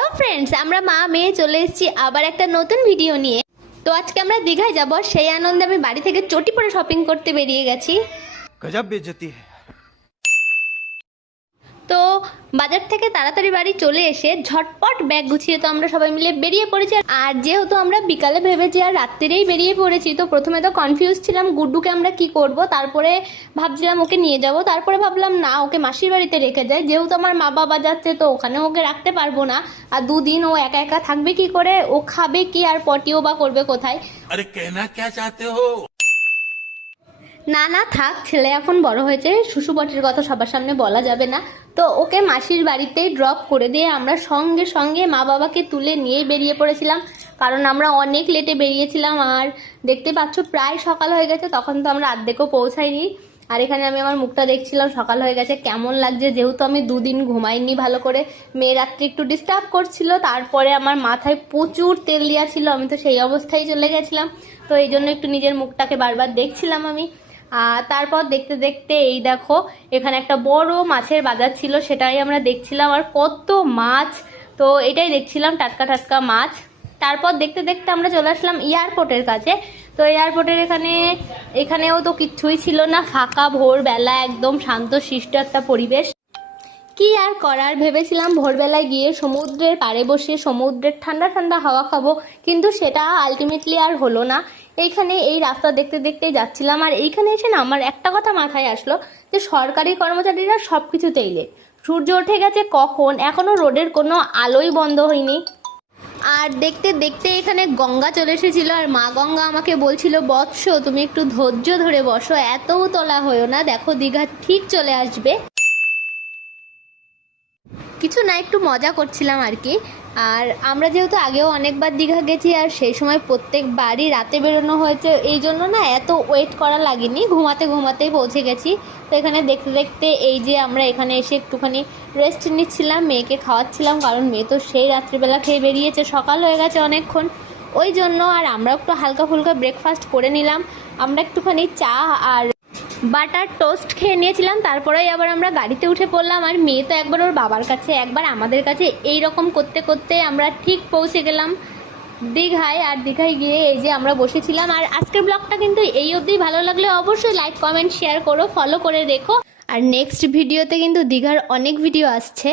Hello friends, আমরা মা মেয়ে চলে এসেছি আবার একটা নতুন ভিডিও নিয়ে। তো আজকে আমরা দীঘায় যাব, সেই আনন্দে আমি বাড়ি থেকে চটি পরে শপিং করতে বেরিয়ে গেছি। গজব বেজতি है। তো বাজার থেকে তাড়াতাড়ি বাড়ি চলে এসে ঝটপট ব্যাগ গুছিয়ে তো আমরা সবাই মিলে বেরিয়ে পড়েছি। আর যেহেতু আমরা বিকালে ভেবেছি আর রাত্রিরেই বেরিয়ে পড়েছি, তো প্রথমে তো কনফিউজ ছিলাম গুড্ডুকে আমরা কি করব। তারপরে ভাবছিলাম ওকে নিয়ে যাব, তারপরে ভাবলাম না, ওকে মাসির বাড়িতে রেখে যাই। যেহেতু আমার মা বাবা যাচ্ছে তো ওখানে ওকে রাখতে পারবো না। আর দুদিন ও একা একা থাকবে কি করে, ও খাবে কি আর পটিও বা করবে কোথায়। अरे कहना क्या चाहते हो? না না থাক, ছেলে এখন বড় হয়েছে, শুশুপটির কথা সবার সামনে বলা যাবে না। তো ওকে মাসির বাড়িতেই ড্রপ করে দিয়ে আমরা সঙ্গে সঙ্গে মা বাবাকে তুলে নিয়ে বেরিয়ে পড়েছিলাম। কারণ আমরা অনেক লেটে বেরিয়েছিলাম আর দেখতে পাচ্ছ প্রায় সকাল হয়ে গেছে, তখন তো আমরা আর্ধেকও পৌঁছাইনি। আর এখানে আমি আমার মুখটা দেখছিলাম, সকাল হয়ে গেছে কেমন লাগছে, যেহেতু আমি দুদিন ঘুমাইনি ভালো করে। মেয়ে রাত্রে একটু ডিস্টার্ব করছিল, তারপরে আমার মাথায় প্রচুর তেল দেওয়া ছিল, আমি তো সেই অবস্থায় চলে গেছিলাম। তো এই জন্য একটু নিজের মুখটাকে বারবার দেখছিলাম আমি। আর তারপর দেখতে দেখতে এই দেখো এখানে একটা বড় মাছের বাজার ছিল, সেটাই আমরা দেখছিলাম। আর কত মাছ, তো এটাই দেখছিলাম, টাটকা টাটকা মাছ। তারপর দেখতে দেখতে আমরা চলে আসলাম এয়ারপোর্টের কাছে। তো এয়ারপোর্টের এখানেও তো কিচ্ছুই ছিল না, ফাঁকা, ভোরবেলা, একদম শান্ত শিষ্ট একটা পরিবেশ। কি আর করার, ভেবেছিলাম ভোরবেলায় গিয়ে সমুদ্রের পাড়ে বসে সমুদ্রের ঠান্ডা ঠান্ডা হাওয়া খাবো, কিন্তু সেটা আলটিমেটলি আর হলো না। এইখানে এই রাস্তা দেখতে দেখতে যাচ্ছিলাম, আর এইখানে এসে না আমার একটা কথা মাথায় আসলো যে সরকারি কর্মচারীরা সব কিছুতেই লেট। সূর্য উঠে গেছে কখন, এখনো রোডের কোনো আলোই বন্ধ হয়নি। আর দেখতে দেখতে এখানে গঙ্গা চলে এসেছিল, আর মা গঙ্গা আমাকে বলছিল, বৎস তুমি একটু ধৈর্য ধরে বসো, এতও তোলা হয়েও না, দেখো দীঘা ঠিক চলে আসবে। কিছু না, একটু মজা করছিলাম আর কি। আর আমরা যেহেতু আগেও অনেকবার দীঘা গেছি আর সেই সময় প্রত্যেকবারই রাতে বেরোনো হয়েছে, এই জন্য না এত ওয়েট করা লাগেনি, ঘুমাতে ঘুমাতেই পৌঁছে গেছি। তো এখানে দেখতে দেখতে এই যে আমরা এখানে এসে একটুখানি রেস্ট নিচ্ছিলাম, মেয়েকে খাওয়াচ্ছিলাম, কারণ মেয়ে তো সেই রাত্রিবেলা খেয়ে বেরিয়েছে, সকাল হয়ে গেছে অনেকক্ষণ ওই জন্য। আর আমরা একটু হালকা ফুলকা ব্রেকফাস্ট করে নিলাম, আমরা একটুখানি চা আর বাটার টোস্ট খেয়ে নিয়েছিলাম। তারপরেই আবার আমরা গাড়িতে উঠে পড়লাম, আর মেয়ে তো একবার ওর বাবার কাছে একবার আমাদের কাছে, এই রকম করতে করতে আমরা ঠিক পৌঁছে গেলাম দীঘায়। আর দীঘায় গিয়ে এই যে আমরা বসেছিলাম। আর আজকের ব্লগটা কিন্তু এই অবধি, ভালো লাগলে অবশ্যই লাইক কমেন্ট শেয়ার করো, ফলো করে রেখো। আর নেক্সট ভিডিওতে কিন্তু দীঘার অনেক ভিডিও আসছে।